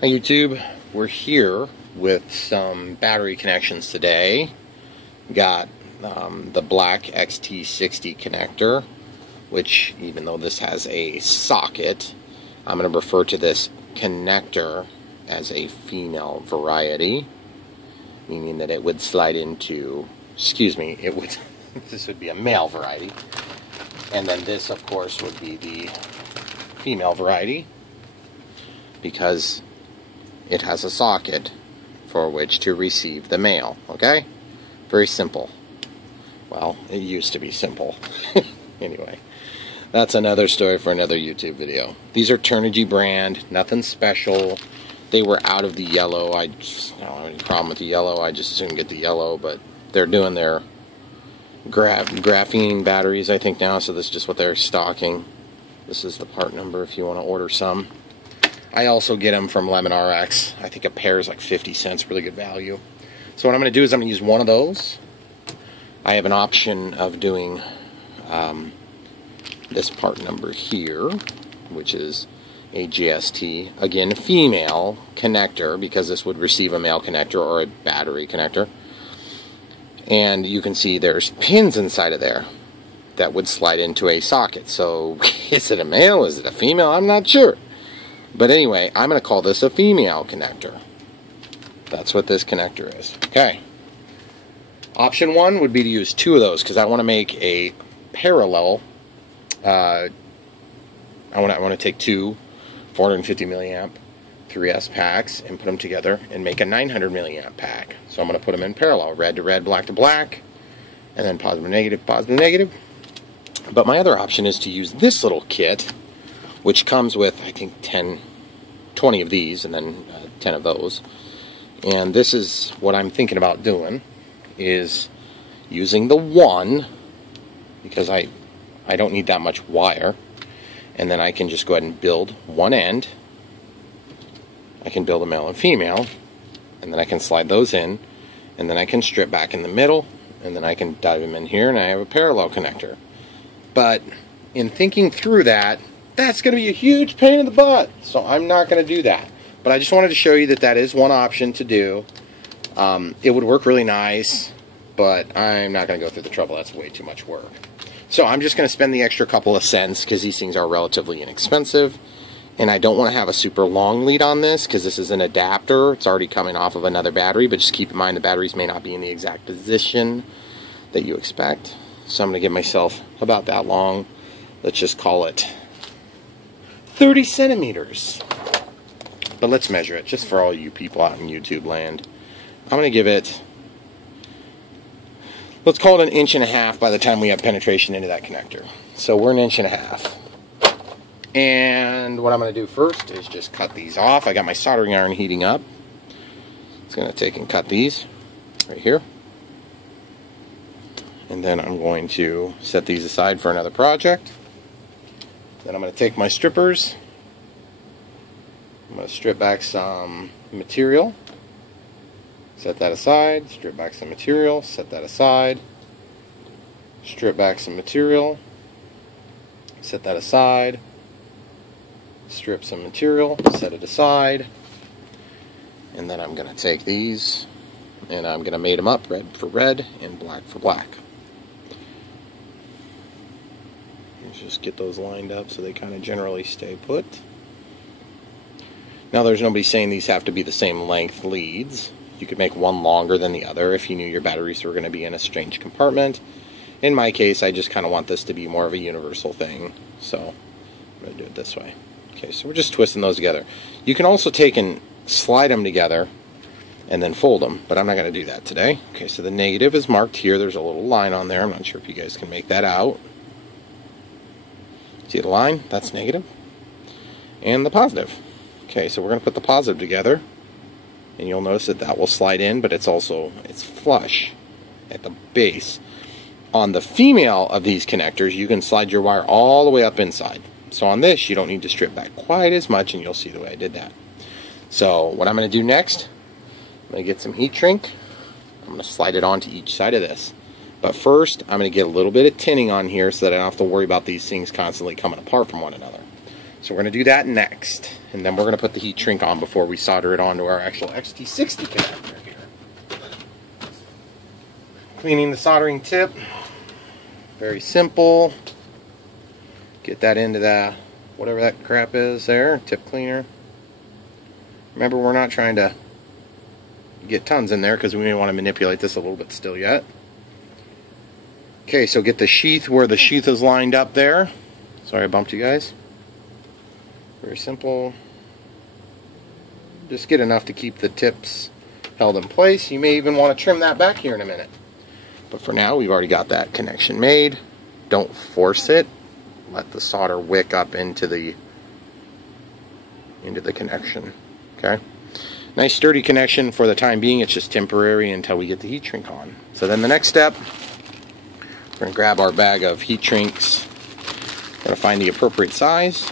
Hi YouTube, we're here with some battery connections today. Got the black XT60 connector, which even though this has a socket, I'm going to refer to this connector as a female variety, meaning that it would slide into, it would, this would be a male variety, and then this of course would be the female variety, because it has a socket for which to receive the male, okay? Very simple. Well, it used to be simple. Anyway, that's another story for another YouTube video. These are Turnigy brand, nothing special. They were out of the yellow. I don't have any problem with the yellow. I just assume get the yellow, but they're doing their graphene batteries, I think, now, so this is just what they're stocking. This is the part number if you want to order some. I also get them from Lemon RX. I think a pair is like 50 cents, really good value. So what I'm going to do is I'm going to use one of those. I have an option of doing this part number here, which is a JST, again, female connector, because this would receive a male connector or a battery connector. And you can see there's pins inside of there that would slide into a socket. So is it a male? Is it a female? I'm not sure. But anyway, I'm going to call this a female connector. That's what this connector is. Okay. Option one would be to use two of those, because I want to make a parallel. I want to take two 450 milliamp 3S packs and put them together and make a 900 milliamp pack. So I'm going to put them in parallel, red to red, black to black, and then positive, negative. But my other option is to use this little kit, which comes with, I think, 20 of these, and then 10 of those. And this is what I'm thinking about doing, is using the one, because I don't need that much wire, and then I can just go ahead and build one end. I can build a male and female, and then I can slide those in, and then I can strip back in the middle, and then I can dive them in here, and I have a parallel connector. But in thinking through that, that's going to be a huge pain in the butt, so I'm not going to do that. But I just wanted to show you that that is one option to do. It would work really nice, but I'm not going to go through the trouble. That's way too much work. So I'm just going to spend the extra couple of cents, because these things are relatively inexpensive, and I don't want to have a super long lead on this, because this is an adapter. It's already coming off of another battery, but just keep in mind the batteries may not be in the exact position that you expect. So I'm going to give myself about that long. Let's just call it 30 centimeters. But let's measure it, just for all you people out in YouTube land. I'm going to give it, let's call it 1.5 inches by the time we have penetration into that connector. So we're 1.5 inches. And what I'm going to do first is just cut these off. I got my soldering iron heating up. It's going to take and cut these right here. And then I'm going to set these aside for another project. Then I'm going to take my strippers. I'm going to strip back some material. Set that aside. Strip back some material. Set that aside. Strip back some material. Set that aside. Strip some material. Set it aside. And then I'm going to take these and I'm going to mate them up, red for red and black for black. Just get those lined up so they kind of generally stay put. Now there's nobody saying these have to be the same length leads. You could make one longer than the other if you knew your batteries were going to be in a strange compartment. In my case, I just kind of want this to be more of a universal thing, so I'm going to do it this way. Okay, so we're just twisting those together. You can also take and slide them together and then fold them, but I'm not going to do that today. Okay, so the negative is marked here. There's a little line on there. I'm not sure if you guys can make that out. See the line? That's negative. And the positive. Okay, so we're going to put the positive together, and you'll notice that that will slide in, but it's flush at the base. On the female of these connectors, you can slide your wire all the way up inside. So on this, you don't need to strip back quite as much, and you'll see the way I did that. So what I'm going to do next, I'm going to get some heat shrink. I'm going to slide it onto each side of this. But first, I'm going to get a little bit of tinning on here so that I don't have to worry about these things constantly coming apart from one another. So we're going to do that next, and then we're going to put the heat shrink on before we solder it onto our actual XT60 connector here. Cleaning the soldering tip, very simple. Get that into that, whatever that crap is there, tip cleaner. Remember, we're not trying to get tons in there because we may want to manipulate this a little bit still yet. Okay, so get the sheath where the sheath is lined up there. Sorry I bumped you guys. Very simple. Just get enough to keep the tips held in place. You may even want to trim that back here in a minute. But for now, we've already got that connection made. Don't force it. Let the solder wick up into the connection. Okay? Nice sturdy connection for the time being. It's just temporary until we get the heat shrink on. So then the next step, we're going to grab our bag of heat shrinks. We're going to find the appropriate size.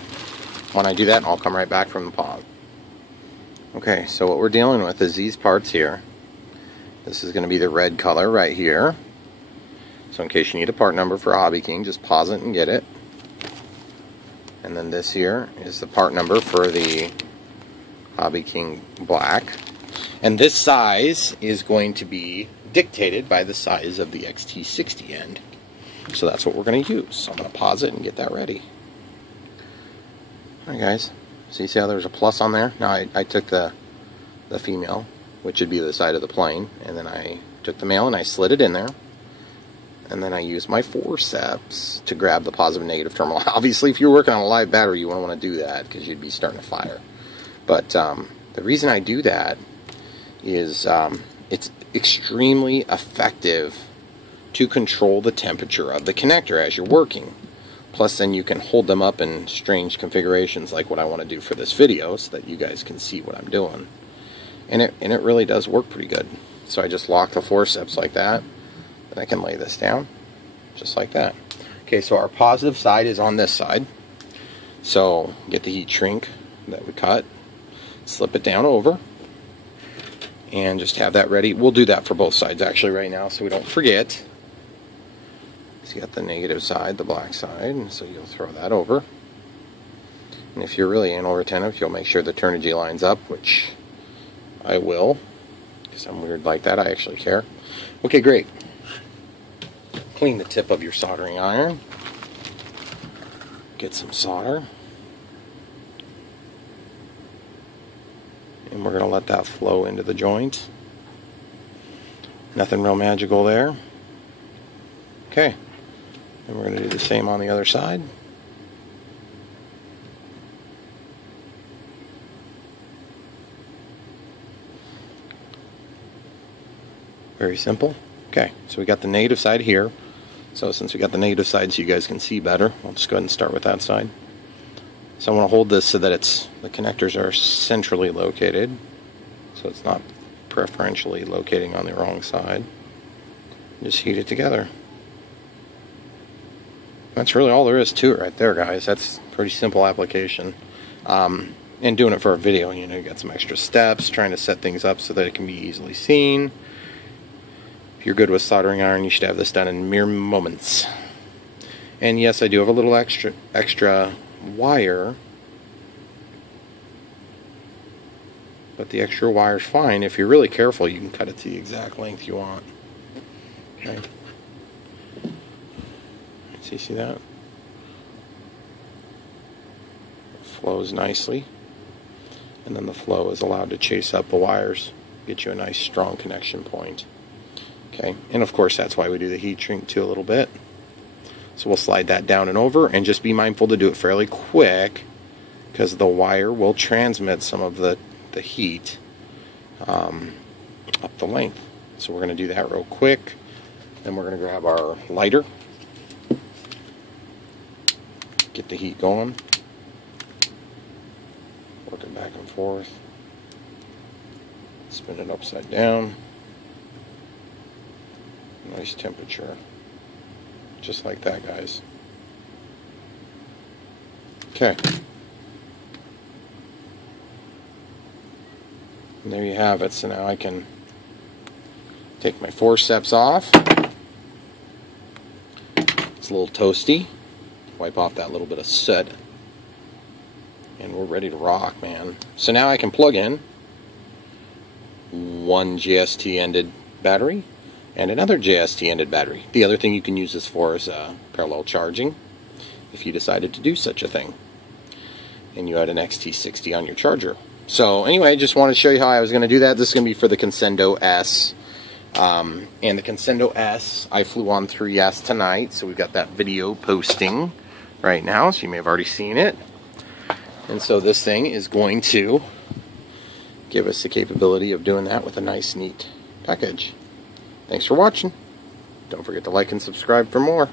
When I do that, I'll come right back from the pause. Okay, so what we're dealing with is these parts here. This is going to be the red color right here. So in case you need a part number for Hobby King, just pause it and get it. And then this here is the part number for the Hobby King black. And this size is going to be dictated by the size of the XT60 end. So that's what we're going to use. So I'm going to pause it and get that ready. Alright guys, so you see how there's a plus on there? Now I took the female, which would be the side of the plane, and then I took the male and I slid it in there. And then I used my forceps to grab the positive and negative terminal. Obviously, if you're working on a live battery, you won't want to do that because you'd be starting a fire. But the reason I do that is it's extremely effective to control the temperature of the connector as you're working. Plus, then you can hold them up in strange configurations like what I want to do for this video so that you guys can see what I'm doing. And it really does work pretty good. So I just lock the forceps like that. Then I can lay this down just like that. Okay, so our positive side is on this side. So get the heat shrink that we cut, slip it down over, and just have that ready. We'll do that for both sides actually right now so we don't forget. So you got the negative side, the black side, and so you'll throw that over. And if you're really anal retentive, you'll make sure the turnigy lines up, which I will, because I'm weird like that. I actually care. Okay, great. Clean the tip of your soldering iron. Get some solder. And we're going to let that flow into the joint. Nothing real magical there. Okay. And we're going to do the same on the other side. Very simple. Okay, so we got the negative side here. So since we got the negative side so you guys can see better, I'll just go ahead and start with that side. So I want to hold this so that the connectors are centrally located, so it's not preferentially locating on the wrong side. Just heat it together. That's really all there is to it right there, guys. That's a pretty simple application. And doing it for a video, you know, you got some extra steps, trying to set things up so that it can be easily seen. If you're good with soldering iron, you should have this done in mere moments. And yes, I do have a little extra wire, but the extra wire is fine. If you're really careful, you can cut it to the exact length you want. Okay. So you see that? It flows nicely, and then the flow is allowed to chase up the wires, get you a nice strong connection point. Okay, and of course that's why we do the heat shrink too a little bit. So we'll slide that down and over, and just be mindful to do it fairly quick because the wire will transmit some of the heat up the length. So we're going to do that real quick. Then we're going to grab our lighter, get the heat going, work it back and forth, spin it upside down. Nice temperature. Just like that, guys. Okay. And there you have it. So now I can take my forceps off. It's a little toasty. Wipe off that little bit of soot. And we're ready to rock, man. So now I can plug in one JST ended battery and another JST ended battery. The other thing you can use this for is parallel charging, if you decided to do such a thing and you had an XT60 on your charger. So anyway, just wanted to show you how I was going to do that. This is going to be for the Consendo S. And the Consendo S, I flew on 3S tonight, so we've got that video posting right now, so you may have already seen it. And so this thing is going to give us the capability of doing that with a nice, neat package. Thanks for watching. Don't forget to like and subscribe for more.